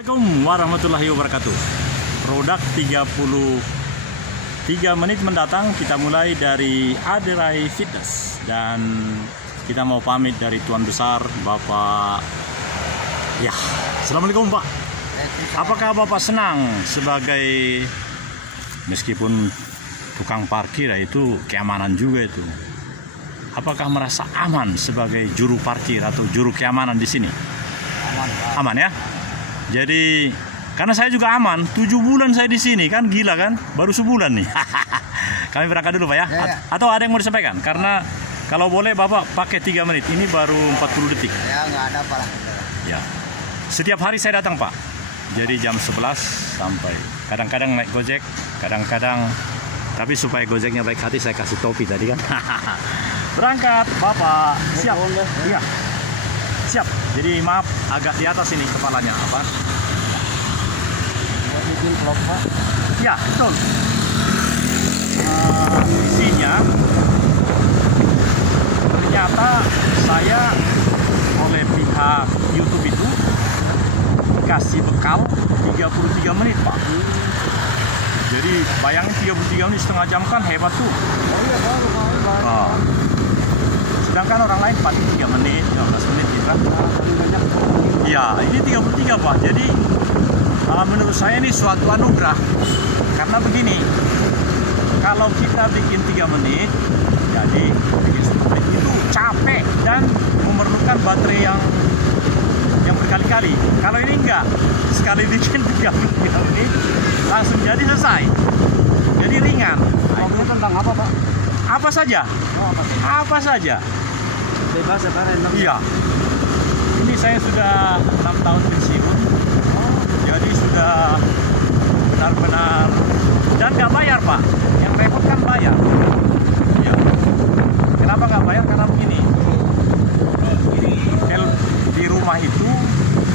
Assalamualaikum warahmatullahi wabarakatuh. Produk 33 menit mendatang kita mulai dari Aderai Fitness. Dan kita mau pamit dari Tuan Besar Bapak. Ya, Assalamualaikum Pak. Apakah Bapak senang sebagai, meskipun tukang parkir itu keamanan juga itu, apakah merasa aman sebagai juru parkir atau juru keamanan di sini? Aman ya? Jadi karena saya juga aman, 7 bulan saya di sini kan, gila kan? Baru sebulan nih. Kami berangkat dulu Pak ya. Atau ada yang mau disampaikan? Karena kalau boleh Bapak pakai 3 menit, ini baru 40 detik. Ya nggak ada Pak. Ya. Setiap hari saya datang Pak. Jadi jam 11 sampai. Kadang-kadang naik Gojek, kadang-kadang, tapi supaya Gojeknya baik hati saya kasih topi tadi kan. Berangkat Bapak. Siap. Iya. Siap. Jadi maaf agak di atas ini kepalanya apa? Bikin vlog Pak. Ya betul. Isinya ternyata saya oleh pihak YouTube itu kasih bekal 33 menit Pak. Jadi bayangin 33 menit, setengah jam kan hebat tuh. Oh iya Pak. Oh. Sedangkan orang lain 43 menit, 15 menit gitu kan. Iya, ini 33 Pak. Jadi menurut saya ini suatu anugerah. Karena begini, kalau kita bikin 3 menit, jadi bikin 10 menit itu capek dan memerlukan baterai yang berkali-kali. Kalau ini enggak, sekali bikin 3 menit langsung jadi selesai. Jadi ringan. Vlognya tentang apa Pak? Apa saja? Oh, apa saja? Bebas ya Pak. Iya. Ini saya sudah 6 tahun pensiun. Jadi sudah benar-benar, dan nggak bayar Pak. Yang repot kan bayar. Iya. Kenapa nggak bayar? Karena begini. Di rumah itu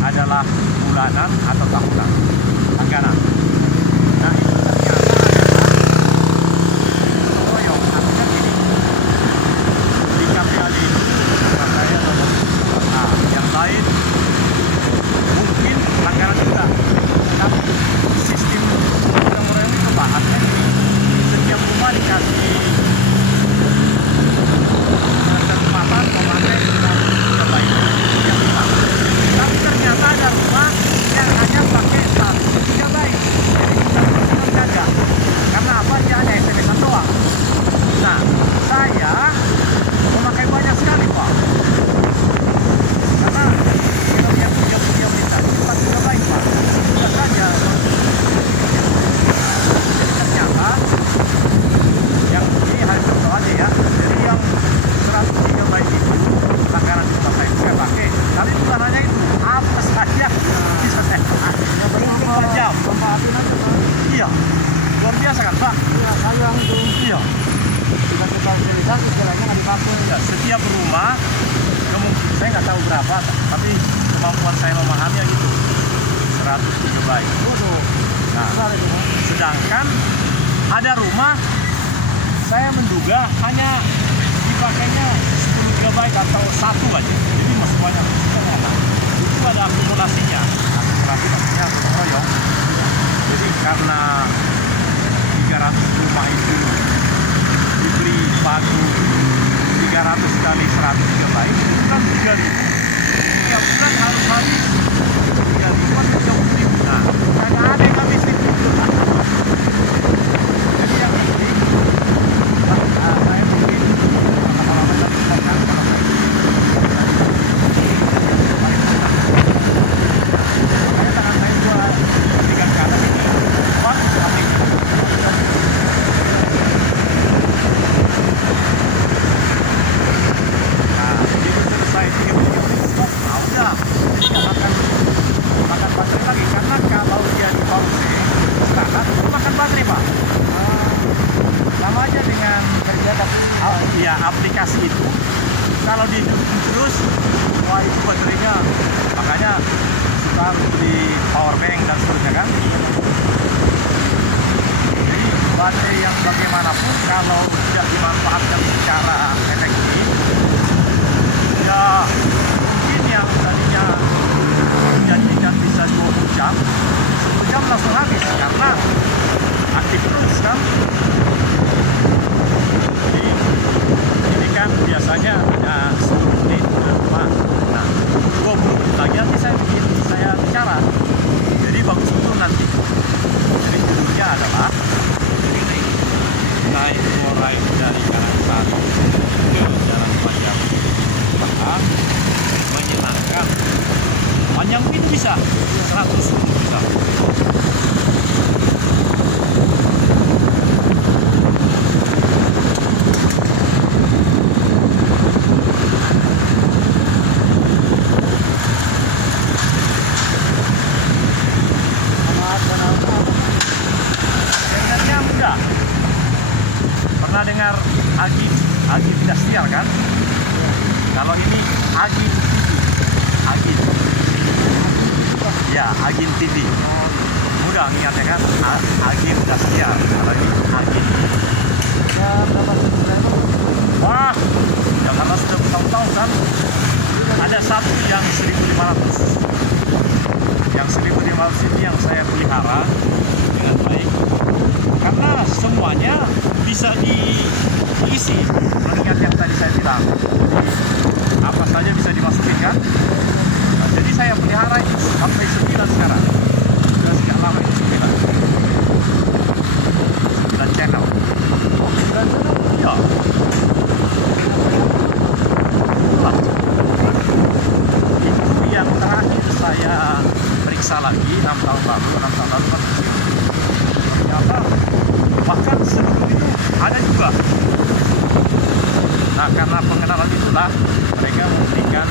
adalah bulanan atau tahunan langganan. Nah itu ternyata royong, artinya gini. Di KPAD yang lain mungkin langganan juga, tapi sistem royong itu Pak, artinya setiap rumah dikasih kesempatan memakai 1 GB. Tapi ternyata ada rumah yang hanya pakai 1 GB. Jadi kita harus jaga. Karena apa? Dia hanya SMS-an doang. Nah, saya memakai banyak sekali Pak. Karena kalau yang 33 menit tadi 4 GB Pak. Sudah saja. Jadi ternyata yang ini harus contoh aja ya. Jadi yang 100 GB itu langganan juga saya pakai. Tapi bukan hanya itu, apa saja bisa saya pakai. 24 jam. Iya, luar biasa kan Pak? Iya, sayang tuh. Iya. Tidak terbatas, istilahnya nggak dipakai. Ya, setiap rumah, saya nggak tahu berapa, tapi kemampuan saya memahaminya gitu, 100 GB. Waduh. Nah, sedangkan ada rumah, saya menduga hanya dipakainya 10 GB atau 1 aja. Jadi masih banyak. Ternyata itu ada akumulasinya. Akumulasi maksudnya royong. Jadi karena 300 rumah itu diberi pagu 300 kali 100 GB, itu kan 3.000. Tiap bulan harus habis 3.000 atau 30.000. Nah, kagak ada yang habis itu. Jadi yang penting, saya mungkin lama-lama tadi bilang kalau makanya tangan saya juga pegang ke atas ini pas sampai begitu selesai 30 menit stop, nah udah, jadi nggak makan baterai lagi. Karena kalau dia di pause istirahat itu makan baterai Pak. Sama aja dengan kerja, tapi ya aplikasi itu kalau dihidupin terus, wah itu baterainya, makanya suka harus beli power bank dan seterusnya kan. Jadi baterai yang bagaimanapun kalau tidak dimanfaatkan secara efektif, ya mungkin yang tadinya menjanjikan bisa 20 jam terus kan. Jadi ini kan biasanya ada 10 menit ke rumah. Nah, 20 menit lagi nanti saya bicara. Jadi bagus itu nanti. Jadi judulnya adalah naik mulai dari Kanan Sari ke Jalan Panjang menyenangkan. Panjang itu bisa 100 bisa. Sebenarnya mudah. Pernah dengar Agi Dastiar kan? Kalau ini Agin TV. Agin. Ya, Agin TV. Mudah ingatnya kan? Agin Dastiar. Kalau ini Agin. Ya, berapa subscriber? Wah, ya karena sudah bertahun-tahun kan. Ada satu yang 1.500. Yang 1.500 ini yang saya pelihara dengan baik. Karena semuanya bisa diisi. Mengingat yang tadi saya bilang. Jadi, apa saja bisa dimasukin kan. Nah, jadi saya pelihara itu sampai 9 sekarang. Sudah sejak lama itu 9 channel. Oh, 9 channel? Ya. Itulah. Itu yang terakhir saya periksa lagi 6 tahun lalu kan ternyata bahkan sebelum itu ada juga. Nah, karena pengenalan itulah mereka memberikan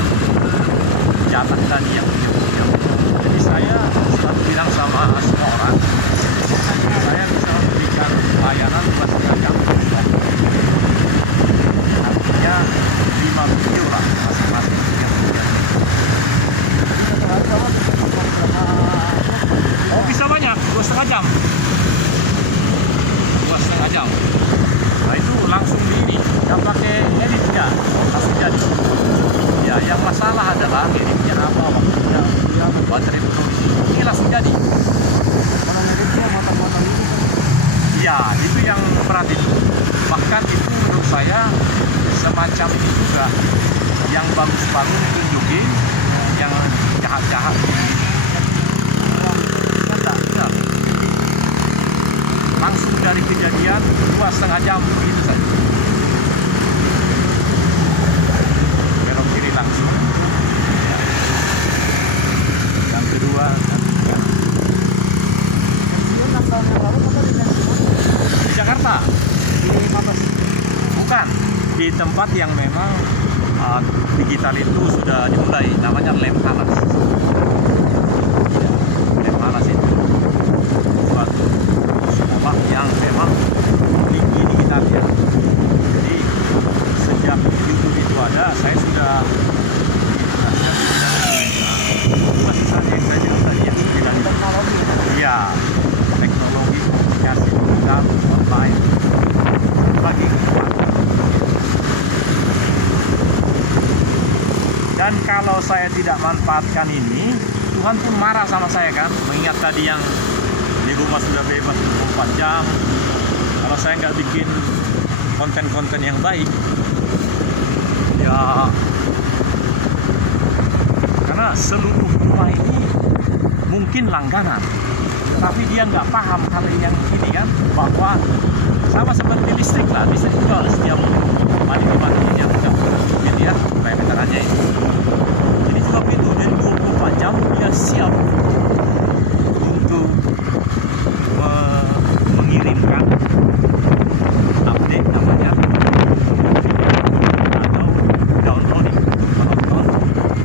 jatah tadi yang punya. Jadi saya selalu bilang sama semua orang, saya bisa memberikan layanan 2,5 jam. Artinya 5 video lah masing-masing yang punya. Oh, bisa banyak, 2,5 jam. 2,5 jam. Nah, itu langsung di ini, nggak pakai editnya, langsung jadi. Ya, yang masalah adalah editnya apa, waktunya, baterai penuh. Ini langsung jadi. Kalau ngeditnya motong-motong ini kan? Ya, itu yang berat itu. Bahkan itu menurut saya semacam ini juga. Yang bagus-bagus tunjukin, yang jahat-jahat. Langsung dari kejadian 2,5 jam begitu saja. Belok kiri langsung. Ya. Yang kedua, yang ketiga. Pensiun 6 tahun yang lalu atau di pensiun? Di Jakarta. Di Mabes? Bukan. Di tempat yang memang digital itu sudah dimulai. Namanya Lemhanas. Lemhanas itu suatu sekolah yang memang tinggi digitalnya. Jadi sejak YouTube itu ada, saya sudah Teknologi. ya teknologi komunikasi digital online bagi dan kalau saya tidak manfaatkan ini, Tuhan pun marah sama saya kan, mengingat tadi yang di rumah sudah bebas 24 jam. Kalau saya nggak bikin konten-konten yang baik, ya karena seluruh rumah ini mungkin langganan, tapi dia nggak paham hal yang ini kan, bahwa sama seperti listrik lah, listrik juga setiap paling dimatiin yang udah gitu ya, kayak meterannya itu. Ini juga begitu, jadi 24 jam dia siap untuk mengirimkan update namanya atau downloading untuk menonton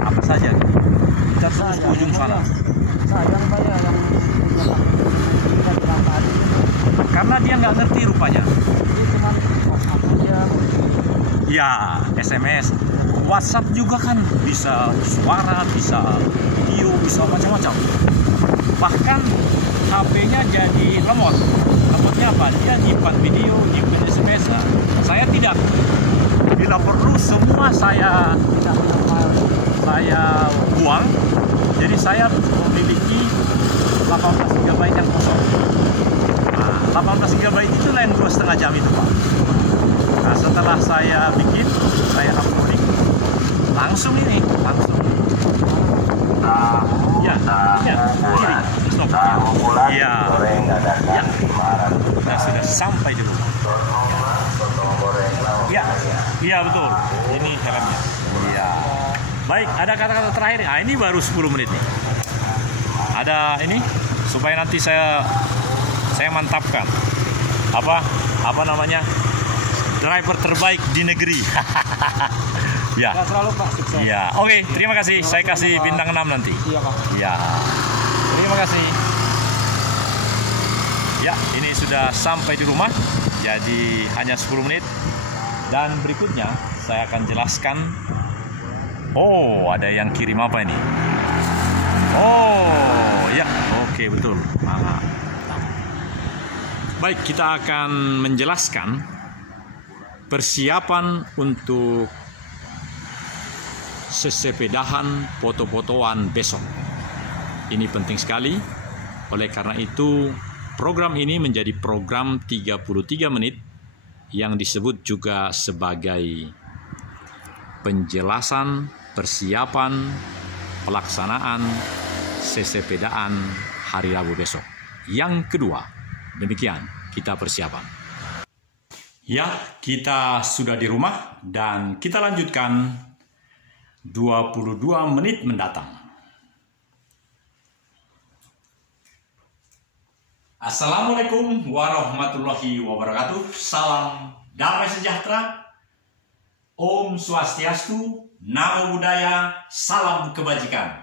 apa saja kita terus ke ujung sana. Sayang Pak ya yang tidak berangkat. Karena dia nggak ngerti rupanya. Dia cuma WhatsApp aja. Ya, SMS, WhatsApp juga kan bisa suara, bisa video, bisa macam-macam. Bahkan HP-nya jadi lemot. Lemotnya apa? Dia nyimpan video, nyimpan SMS. Nah, saya tidak. Bila perlu semua saya buang. Jadi saya memiliki 18 GB yang kosong. Nah, 18 GB setengah jam itu, Pak. Nah, setelah saya bikin, saya uploading, langsung. Ya, kiri, stop. Ya, kita sudah sampai di rumah. Ya, betul. Ini helmnya. Ya. Baik, ada kata-kata terakhir. Nah, ini baru 10 menit nih. Ada ini supaya nanti saya mantapkan apa namanya, driver terbaik di negeri. Ya. Selalu Pak, sukses. Ya, oke, terima kasih. Saya kasih bintang 6 nanti. Iya Pak. Ya. Terima kasih. Ya, ini sudah sampai di rumah. Jadi hanya 10 menit. Dan berikutnya saya akan jelaskan. Oh, ada yang kirim apa ini? Oh, ya. Oke, betul. Baik, kita akan menjelaskan persiapan untuk sesepedahan foto-fotoan besok. Ini penting sekali. Oleh karena itu, program ini menjadi program 33 menit yang disebut juga sebagai penjelasan persiapan pelaksanaan sesepedaan hari Rabu besok. Yang kedua, demikian kita persiapan. Ya, kita sudah di rumah dan kita lanjutkan 22 menit mendatang. Assalamualaikum warahmatullahi wabarakatuh. Salam damai sejahtera. Om Swastiastu, Namo Buddhaya, salam kebajikan.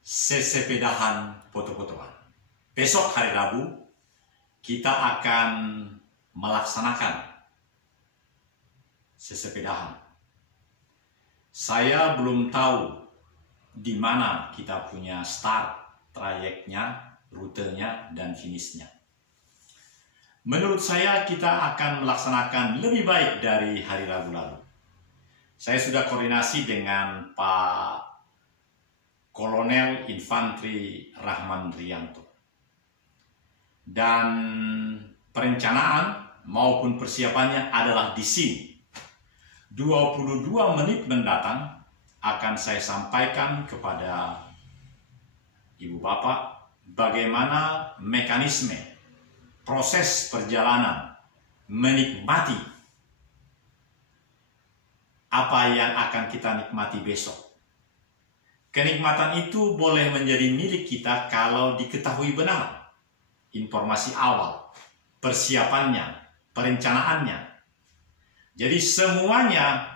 Sesepedahan foto-fotoan. Besok hari Rabu kita akan melaksanakan sesepedahan. Saya belum tahu di mana kita punya start, trayeknya, rutenya, dan finishnya. Menurut saya kita akan melaksanakan lebih baik dari hari Rabu lalu. Saya sudah koordinasi dengan Pak Kolonel Infanteri Rahman Rianto. Dan perencanaan maupun persiapannya adalah di sini. 22 menit mendatang akan saya sampaikan kepada Ibu Bapak bagaimana mekanisme proses perjalanan menikmati apa yang akan kita nikmati besok. Kenikmatan itu boleh menjadi milik kita kalau diketahui benar informasi awal, persiapannya, perencanaannya. Jadi semuanya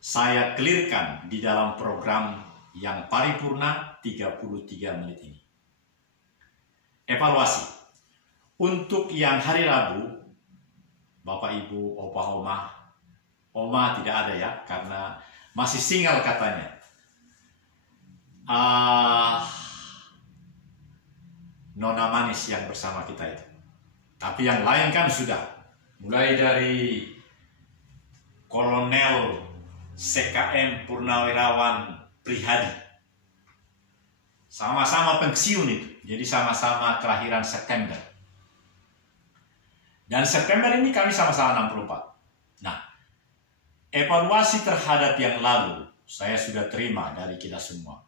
saya clearkan di dalam program yang paripurna 33 menit ini. Evaluasi. Untuk yang hari Rabu, Bapak Ibu, Opa, Oma tidak ada ya, karena masih single katanya. Nona manis yang bersama kita itu. Tapi yang lain kan sudah. Mulai dari Kolonel CKM Purnawirawan Prihadi. Sama-sama pensiun itu. Jadi sama-sama kelahiran September. Dan September ini kami sama-sama 64. Nah, evaluasi terhadap yang lalu saya sudah terima dari kita semua.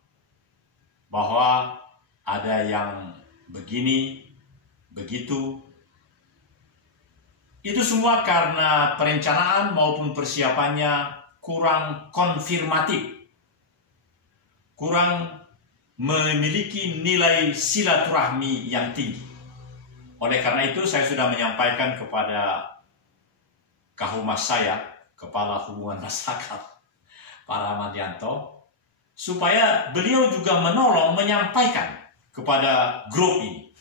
Bahwa ada yang begini, begitu. Itu semua karena perencanaan maupun persiapannya kurang konfirmatif. Kurang memiliki nilai silaturahmi yang tinggi. Oleh karena itu saya sudah menyampaikan kepada Kahumas saya, Kepala Hubungan Masyarakat, Pak Rahmandianto, supaya beliau juga menolong menyampaikan kepada grup ini.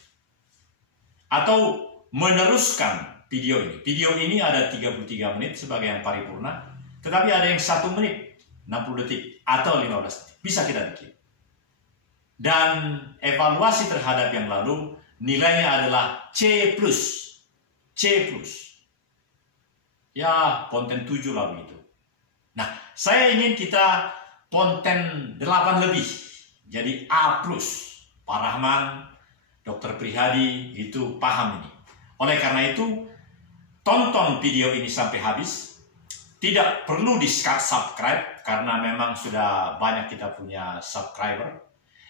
Atau meneruskan video ini. Video ini ada 33 menit sebagai yang paripurna, tetapi ada yang 1 menit, 60 detik, atau 15 detik. Bisa kita bikin. Dan evaluasi terhadap yang lalu, nilainya adalah C+. Ya, konten 7 lah begitu. Nah, saya ingin kita konten 8 lebih. Jadi A+. Pak Rahman, Dr. Prihadi, itu paham ini. Oleh karena itu, tonton video ini sampai habis. Tidak perlu di-subscribe karena memang sudah banyak kita punya subscriber.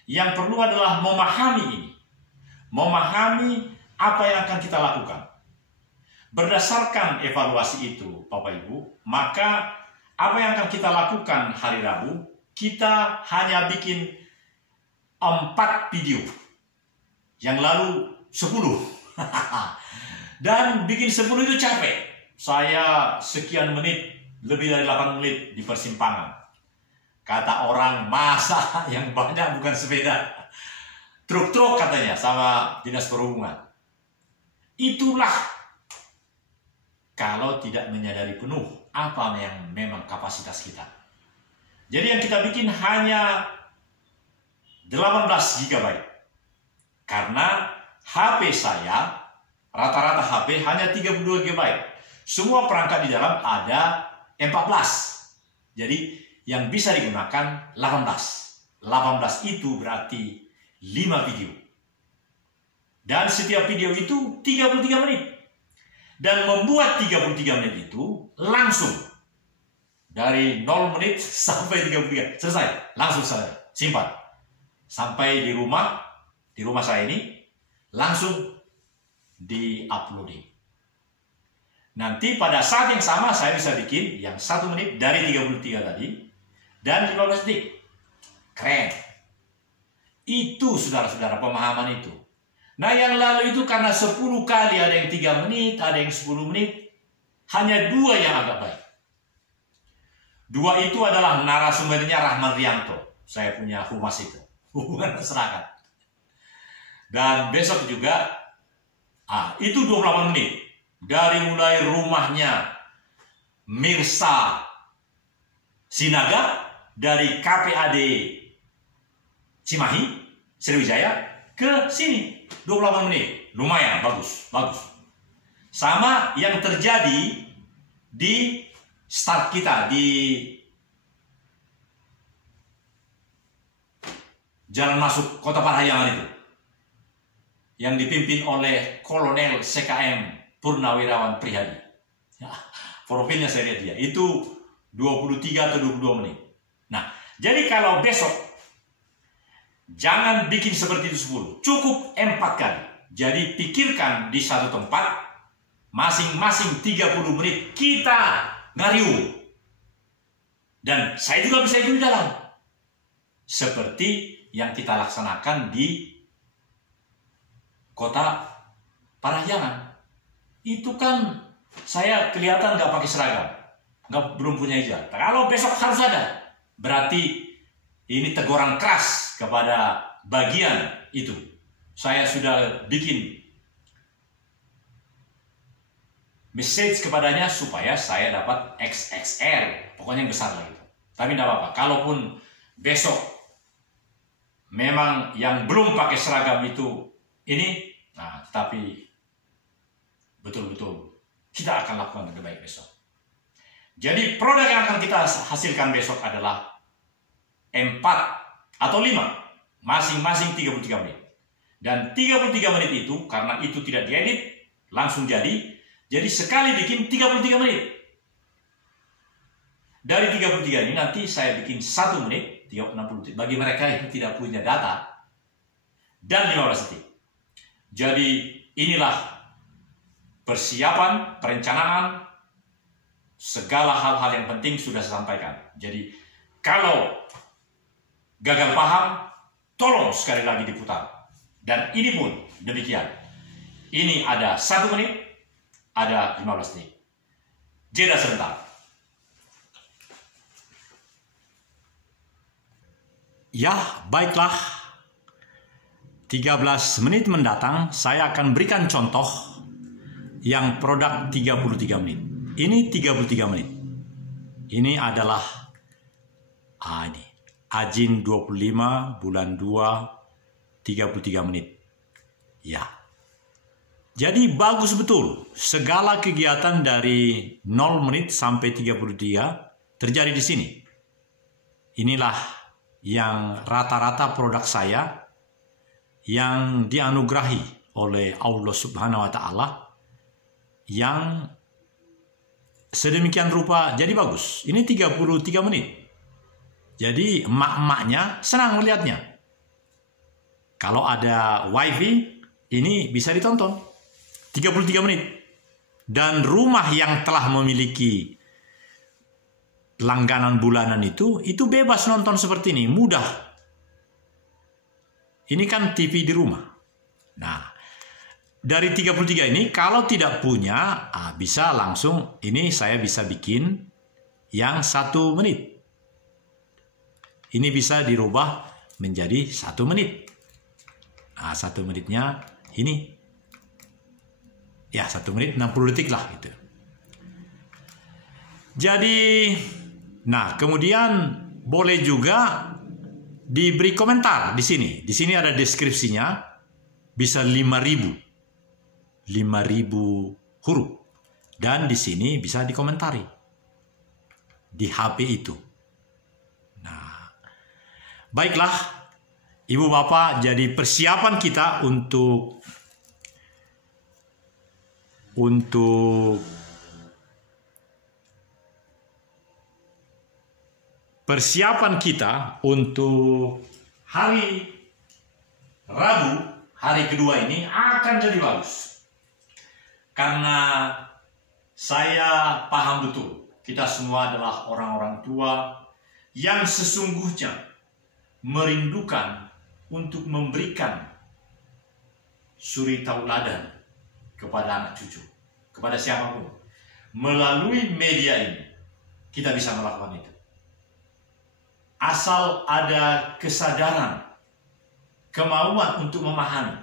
Yang perlu adalah memahami ini. Memahami apa yang akan kita lakukan. Berdasarkan evaluasi itu, Bapak Ibu, maka apa yang akan kita lakukan hari Rabu, kita hanya bikin 4 video. Yang lalu 10. Dan bikin 10 itu capek. Saya sekian menit, lebih dari 8 menit di persimpangan. Kata orang, masa yang banyak bukan sepeda. Truk-truk katanya sama dinas perhubungan. Itulah kalau tidak menyadari penuh apa yang memang kapasitas kita. Jadi yang kita bikin hanya 18 GB. Karena HP saya, rata-rata HP hanya 32 GB. Semua perangkat di dalam ada 14. Jadi yang bisa digunakan 18. 18 itu berarti 5 video. Dan setiap video itu 33 menit. Dan membuat 33 menit itu langsung. Dari 0 menit sampai 33. Selesai. Langsung saya simpan. Sampai di rumah saya ini, langsung di-uploading. Nanti pada saat yang sama saya bisa bikin yang 1 menit dari 33 tadi dan 15 detik. Keren. Itu saudara-saudara pemahaman itu. Nah yang lalu itu karena 10 kali ada yang 3 menit, ada yang 10 menit. Hanya 2 yang agak baik. 2 itu adalah narasumbernya Rahman Rianto. Saya punya humas itu. Hubungan masyarakat. Dan besok juga, itu 28 menit. Dari mulai rumahnya Mirsa Sinaga, dari KPAD Cimahi, Sriwijaya, ke sini. 28 menit. Lumayan, bagus. Sama yang terjadi di start kita, di jalan masuk Kota Parahyangan itu. Yang dipimpin oleh Kolonel CKM Purnawirawan Prihadi. Ya, profilnya saya lihat dia. Itu 23 atau 22 menit. Nah, jadi kalau besok jangan bikin seperti itu 10. Cukup 4 kali. Jadi pikirkan di satu tempat, masing-masing 30 menit kita ngariu. Dan saya juga bisa ikut jalan. Seperti yang kita laksanakan di Kota Parahyangan. Itu kan saya kelihatan nggak pakai seragam. Belum punya ijazah. Kalau besok harus ada. Berarti ini teguran keras kepada bagian itu. Saya sudah bikin message kepadanya supaya saya dapat XXL. Pokoknya yang besar lah itu. Tapi tidak apa-apa. Kalaupun besok memang yang belum pakai seragam itu ini, tapi betul-betul kita akan lakukan yang terbaik besok. Jadi produk yang akan kita hasilkan besok adalah 4 atau 5, masing-masing 33 menit. Dan 33 menit itu, karena itu tidak diedit, langsung jadi. Jadi sekali bikin 33 menit. Dari 33 ini nanti saya bikin 1 menit, 60 detik. Bagi mereka yang tidak punya data, dan 15 detik. Jadi inilah persiapan, perencanaan, segala hal-hal yang penting sudah saya sampaikan. Jadi kalau gagal paham, tolong sekali lagi diputar. Dan ini pun demikian. Ini ada 1 menit, ada 15 detik. Jeda sebentar. Ya, baiklah. 13 menit mendatang saya akan berikan contoh yang produk 33 menit. Ini 33 menit. Ini adalah ini Ajin 25 bulan 2 33 menit. Ya. Jadi bagus betul. Segala kegiatan dari 0 menit sampai 33 terjadi di sini. Inilah yang rata-rata produk saya yang dianugerahi oleh Allah Subhanahu wa Ta'ala yang sedemikian rupa jadi bagus. Ini 33 menit. Jadi emak-emaknya senang melihatnya. Kalau ada wifi, ini bisa ditonton 33 menit. Dan rumah yang telah memiliki langganan bulanan itu bebas nonton seperti ini, mudah. Ini kan TV di rumah. Nah, dari 33 ini kalau tidak punya, bisa langsung, ini saya bisa bikin yang 1 menit. Ini bisa dirubah menjadi 1 menit. Nah, 1 menitnya ini. Ya, 1 menit 60 detik lah gitu. Jadi, nah kemudian boleh juga diberi komentar di sini. Di sini ada deskripsinya, bisa 5.000 huruf. Dan di sini bisa dikomentari di HP itu. Baiklah, Ibu Bapak, jadi persiapan kita untuk hari Rabu, hari kedua ini akan jadi bagus. Karena saya paham betul, kita semua adalah orang-orang tua yang sesungguhnya merindukan untuk memberikan suri tauladan kepada anak cucu, kepada siapapun. Melalui media ini, kita bisa melakukan itu. Asal ada kesadaran, kemauan untuk memahami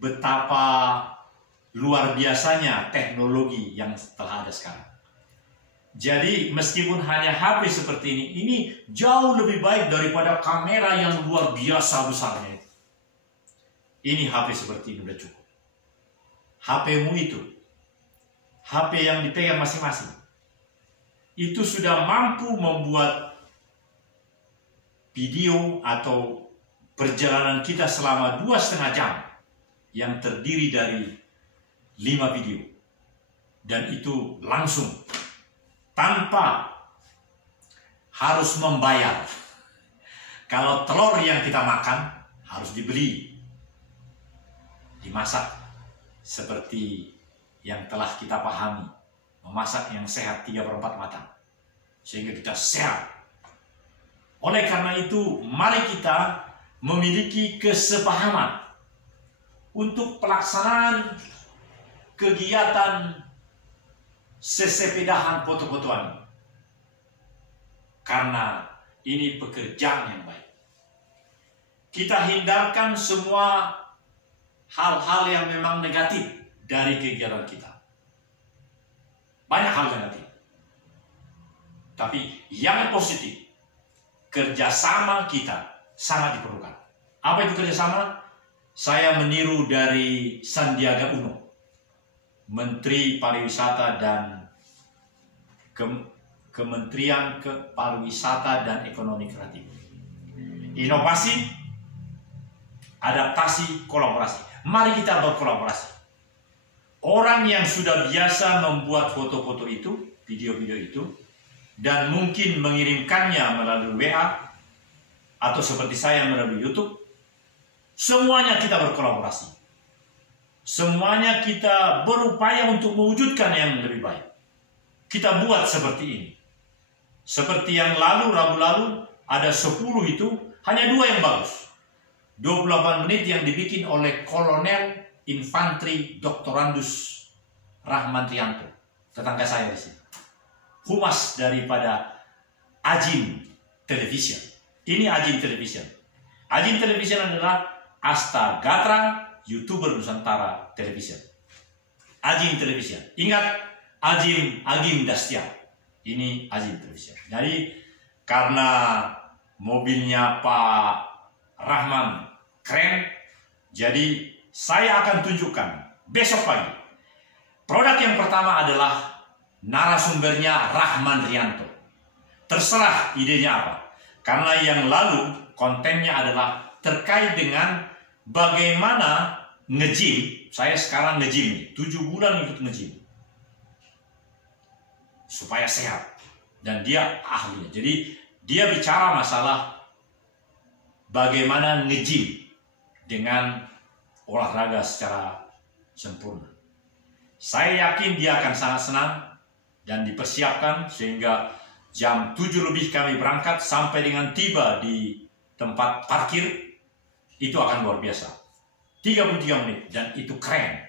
betapa luar biasanya teknologi yang telah ada sekarang. Jadi meskipun hanya HP seperti ini jauh lebih baik daripada kamera yang luar biasa besarnya itu. Ini HP seperti ini udah cukup. HP-mu itu, HP yang dipegang masing-masing, itu sudah mampu membuat video atau perjalanan kita selama 2,5 jam yang terdiri dari 5 video. Dan itu langsung, tanpa harus membayar. Kalau telur yang kita makan harus dibeli, dimasak seperti yang telah kita pahami, memasak yang sehat 3/4 matang, sehingga kita sehat. Oleh karena itu, mari kita memiliki kesepahaman untuk pelaksanaan kegiatan sesepedahan foto-fotoan, karena ini pekerjaan yang baik. Kita hindarkan semua hal-hal yang memang negatif dari kegiatan kita. Banyak hal negatif, tapi yang positif, kerjasama kita sangat diperlukan. Apa itu kerjasama? Saya meniru dari Sandiaga Uno, Menteri Pariwisata dan Kementerian Pariwisata dan Ekonomi Kreatif. Inovasi, adaptasi, kolaborasi. Mari kita berkolaborasi. Orang yang sudah biasa membuat foto-foto itu, video-video itu, dan mungkin mengirimkannya melalui WA atau seperti saya melalui YouTube, semuanya kita berkolaborasi. Semuanya kita berupaya untuk mewujudkan yang lebih baik. Kita buat seperti ini. Seperti yang lalu, Rabu lalu, ada 10 itu, hanya 2 yang bagus. 28 menit yang dibikin oleh Kolonel Infanteri Doktorandus Rahman Rianto, tetangga saya di sini. Humas daripada Ajin Television. Ini Ajin Television. Ajin Television adalah Asta Gatra, YouTuber Nusantara Television. Ajin Television. Ingat, Agim Dastian. Ini Ajin Television. Jadi karena mobilnya Pak Rahman keren, jadi saya akan tunjukkan besok pagi. Produk yang pertama adalah narasumbernya Rahman Rianto. Terserah idenya apa. Karena yang lalu kontennya adalah terkait dengan bagaimana nge-gym, saya sekarang nge-gym 7 bulan ikut nge-gym supaya sehat, dan dia ahlinya. Jadi dia bicara masalah bagaimana nge-gym dengan olahraga secara sempurna. Saya yakin dia akan sangat senang dan dipersiapkan sehingga jam 7 lebih kami berangkat sampai dengan tiba di tempat parkir itu akan luar biasa. 33 menit dan itu keren.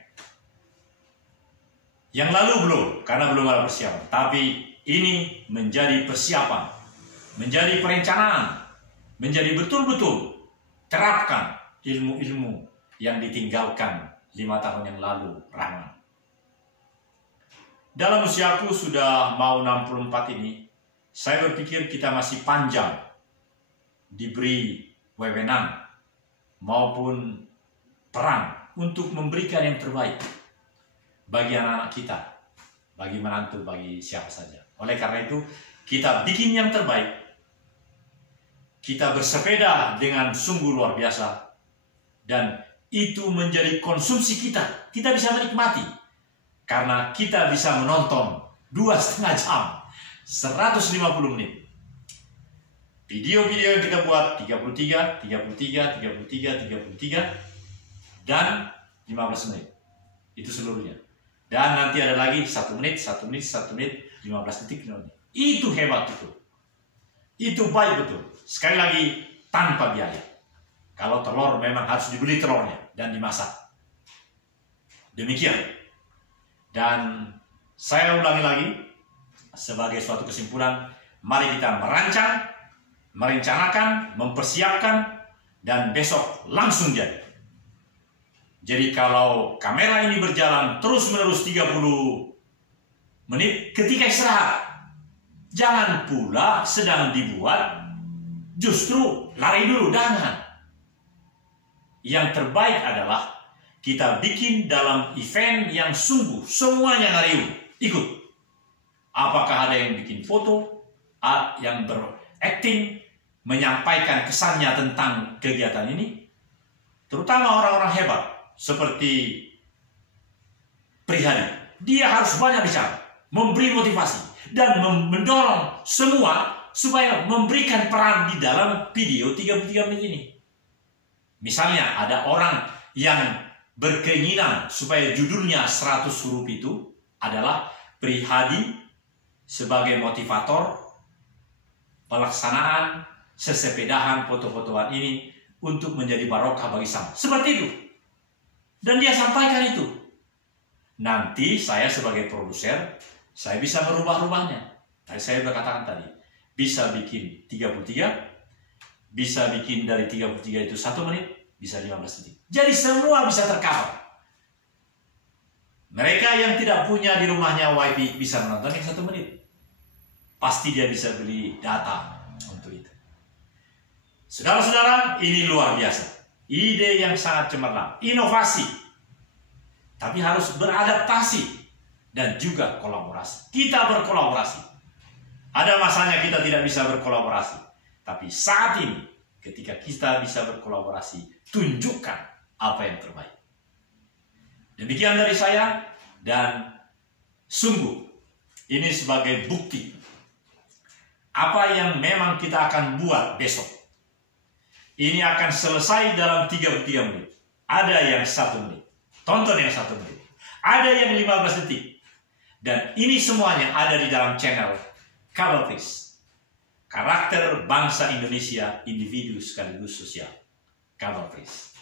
Yang lalu belum, karena belum ada persiapan. Tapi ini menjadi persiapan, menjadi perencanaan, menjadi betul-betul terapkan ilmu-ilmu yang ditinggalkan 5 tahun yang lalu, Rahman. Dalam usiaku sudah mau 64 ini, saya berpikir kita masih panjang diberi wewenang maupun peran untuk memberikan yang terbaik bagi anak-anak kita, bagi menantu, bagi siapa saja. Oleh karena itu, kita bikin yang terbaik. Kita bersepeda dengan sungguh luar biasa. Dan itu menjadi konsumsi kita. Kita bisa menikmati. Karena kita bisa menonton 2,5 jam, 150 menit. Video-video yang kita buat 33, 33, 33, 33, dan 15 menit. Itu seluruhnya. Dan nanti ada lagi 1 menit, 1 menit, 1 menit, 15 detik. Itu hebat betul. Itu baik betul. Sekali lagi, tanpa biaya. Kalau telur memang harus dibeli telurnya dan dimasak. Demikian. Dan saya ulangi lagi, sebagai suatu kesimpulan, mari kita merancang, merencanakan, mempersiapkan, dan besok langsung jadi. Jadi kalau kamera ini berjalan terus-menerus 30 menit ketika istirahat, jangan pula sedang dibuat, justru lari dulu, jangan. Yang terbaik adalah kita bikin dalam event yang sungguh semuanya ngariung ikut. Apakah ada yang bikin foto, yang berakting, menyampaikan kesannya tentang kegiatan ini, terutama orang-orang hebat seperti Prihadi. Dia harus banyak bicara, memberi motivasi, dan mendorong semua supaya memberikan peran di dalam video 33 menit ini. Misalnya ada orang yang berkeinginan supaya judulnya 100 huruf itu adalah Prihadi sebagai motivator pelaksanaan sesepedahan foto-fotoan ini untuk menjadi barokah bagi sama. Seperti itu. Dan dia sampaikan itu. Nanti saya sebagai produser, saya bisa merubah-rubahnya. Saya berkatakan tadi, bisa bikin 33, bisa bikin dari 33 itu 1 menit, bisa 15 detik. Jadi semua bisa tercover. Mereka yang tidak punya di rumahnya wifi bisa menonton yang 1 menit. Pasti dia bisa beli data untuk itu. Saudara-saudara, ini luar biasa. Ide yang sangat cemerlang, inovasi. Tapi harus beradaptasi dan juga kolaborasi. Kita berkolaborasi. Ada masanya kita tidak bisa berkolaborasi. Tapi saat ini, ketika kita bisa berkolaborasi, tunjukkan apa yang terbaik. Demikian dari saya, dan sungguh ini sebagai bukti apa yang memang kita akan buat besok. Ini akan selesai dalam 33 menit. Ada yang 1 menit. Tonton yang 1 menit. Ada yang 15 detik. Dan ini semuanya ada di dalam channel Cover Please. Karakter bangsa Indonesia, individu sekaligus sosial. Cover Please.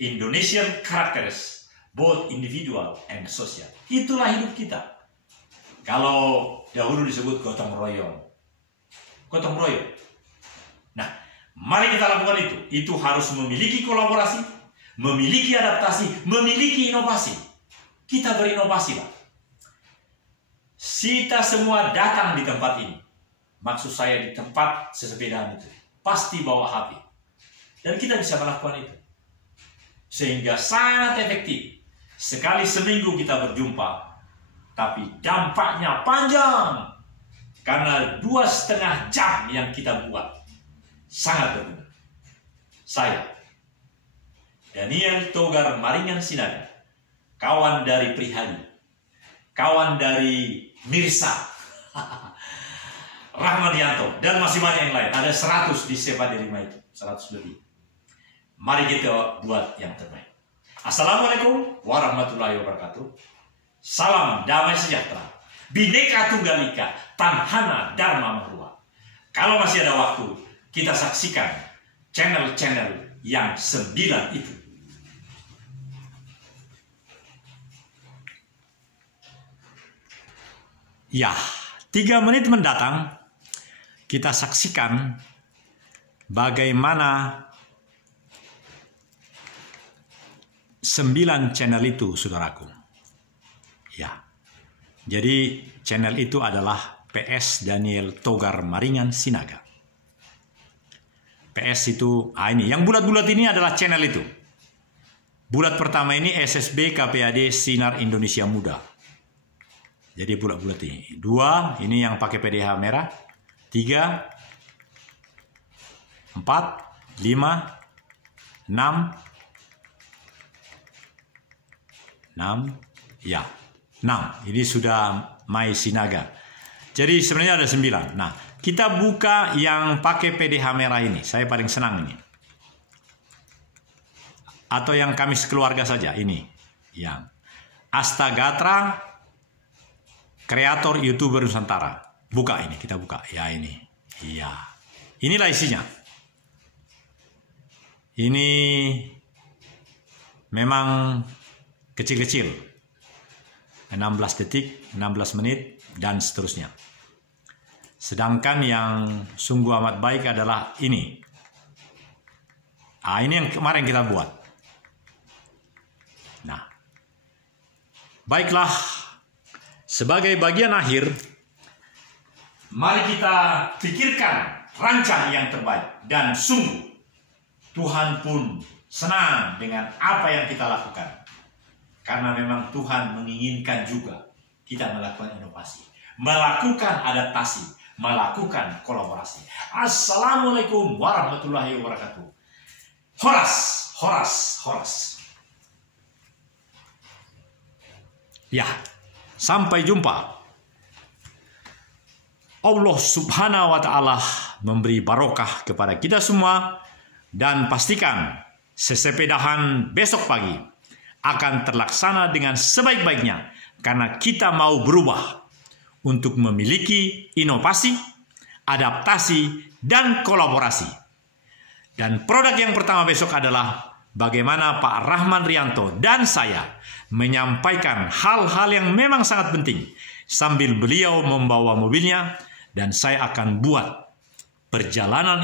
Indonesian characters, both individual and social. Itulah hidup kita. Kalau dahulu disebut gotong royong. Gotong royong. Nah, mari kita lakukan itu. Itu harus memiliki kolaborasi, memiliki adaptasi, memiliki inovasi. Kita berinovasi, Pak. Kita semua datang di tempat ini. Maksud saya di tempat sesepedaan itu. Pasti bawa HP. Dan kita bisa melakukan itu. Sehingga sangat efektif. Sekali seminggu kita berjumpa. Tapi dampaknya panjang. Karena 2,5 jam yang kita buat sangat berguna. Saya Daniel Togar Maringan Sinaga, kawan dari Prihadi, kawan dari Mirsa, Rahman Rianto, dan masih banyak yang lain. Ada 100 di Sepa Derima itu, 100 lebih. Mari kita buat yang terbaik. Assalamualaikum warahmatullahi wabarakatuh. Salam damai sejahtera. Bhinneka Tunggal Ika, Tanhana Dharma Marua. Kalau masih ada waktu, kita saksikan channel-channel yang 9 itu. Ya, 3 menit mendatang kita saksikan bagaimana 9 channel itu, saudaraku. Ya, jadi channel itu adalah PS Daniel Togar Maringan Sinaga. PS itu, ini yang bulat-bulat ini adalah channel itu. Bulat pertama ini SSB KPAD Sinar Indonesia Muda. Jadi bulat-bulat ini. 2 ini yang pakai PDH merah. 3, 4, 5, 6, 6, ya 6. Ini sudah My Sinaga. Jadi sebenarnya ada 9. Nah, kita buka yang pakai PDH merah ini. Saya paling senang ini. Atau yang kami sekeluarga saja ini. Yang Astagatra, kreator YouTuber Nusantara. Buka ini, kita buka. Ya ini. Iya. Inilah isinya. Ini memang kecil-kecil. 16 detik, 16 menit, dan seterusnya. Sedangkan yang sungguh amat baik adalah ini. Ini yang kemarin kita buat. Nah, baiklah. Sebagai bagian akhir, mari kita pikirkan rancang yang terbaik. Dan sungguh, Tuhan pun senang dengan apa yang kita lakukan. Karena memang Tuhan menginginkan juga kita melakukan inovasi, melakukan adaptasi, melakukan kolaborasi. Assalamualaikum warahmatullahi wabarakatuh. Horas, horas, horas. Ya, sampai jumpa. Allah Subhanahu wa Ta'ala memberi barokah kepada kita semua, dan pastikan sesepedahan besok pagi akan terlaksana dengan sebaik-baiknya, karena kita mau berubah untuk memiliki inovasi, adaptasi, dan kolaborasi. Dan produk yang pertama besok adalah bagaimana Pak Rahman Rianto dan saya menyampaikan hal-hal yang memang sangat penting sambil beliau membawa mobilnya, dan saya akan buat perjalanan